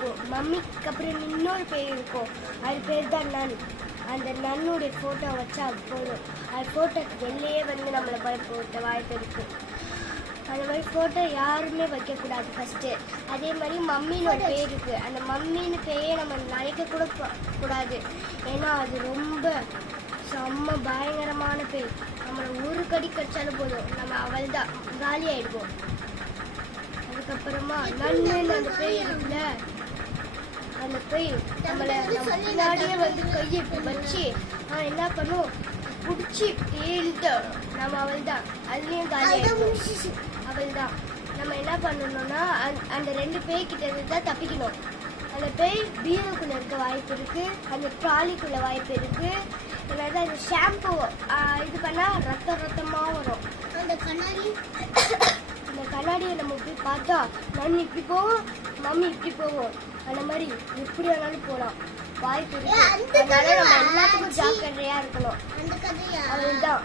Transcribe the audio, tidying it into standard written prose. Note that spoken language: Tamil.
இருக்கும். மம்மிக்கு அப்புறம் இன்னொரு பேய் இருக்கும், அது பேர் தான் நன். அந்த நன்னுடைய ஃபோட்டோ வச்சா போதும், அது ஃபோட்டோக்கு வெளியே வந்து நம்மளை பயப்பட வாய்ப்பு இருக்குது. அந்த மாதிரி ஃபோட்டோ யாருமே வைக்கக்கூடாது ஃபஸ்ட்டு. அதே மாதிரி மம்மின்னு ஒரு பேர் இருக்குது, அந்த மம்மின்னு பேயை நம்ம நினைக்க கூட கூடாது. ஏன்னா அது ரொம்ப செம்ம பயங்கரமான பேய். நம்மளை ஒரு கடி கடிச்சாலும் போதும், நம்ம அவள் தான் காலி ஆகிடுவோம். அதுக்கப்புறமா நன்னு அந்த பேய் இருக்குல்ல, அந்த பேய் நம்மளை முன்னாடியே வந்து கையை வச்சு என்ன பண்ணும், பிடிச்சி இழுத்து நம்ம அவள் தான் அதுலேயும் காலி ஆகிடுவோம். அவள் தான் நம்ம என்ன பண்ணணும்னா அந்த ரெண்டு பேய்கிட்ட இருந்து தான் தப்பிக்கணும். அந்த பேய் பீரோக்குள்ளே இருக்க வாய்ப்பு இருக்குது, அந்த ட்ராலிக்குள்ளே வாய்ப்பு இருக்குது. ஏதாவது அந்த ஷாம்பு இது பண்ணால் ரத்தமாக வரும். அந்த கண்ணாடியை நம்ம போய் பார்த்தா நான் இப்படி போவோம், மம்மி இப்படி போவோம், அந்த மாதிரி எப்படி வேணாலும் போகலாம் வாய்ப்பு இருக்குது. அதனால நம்ம எல்லாத்துக்கும் ஜாக்கிரதையாக இருக்கணும். அவள் தான்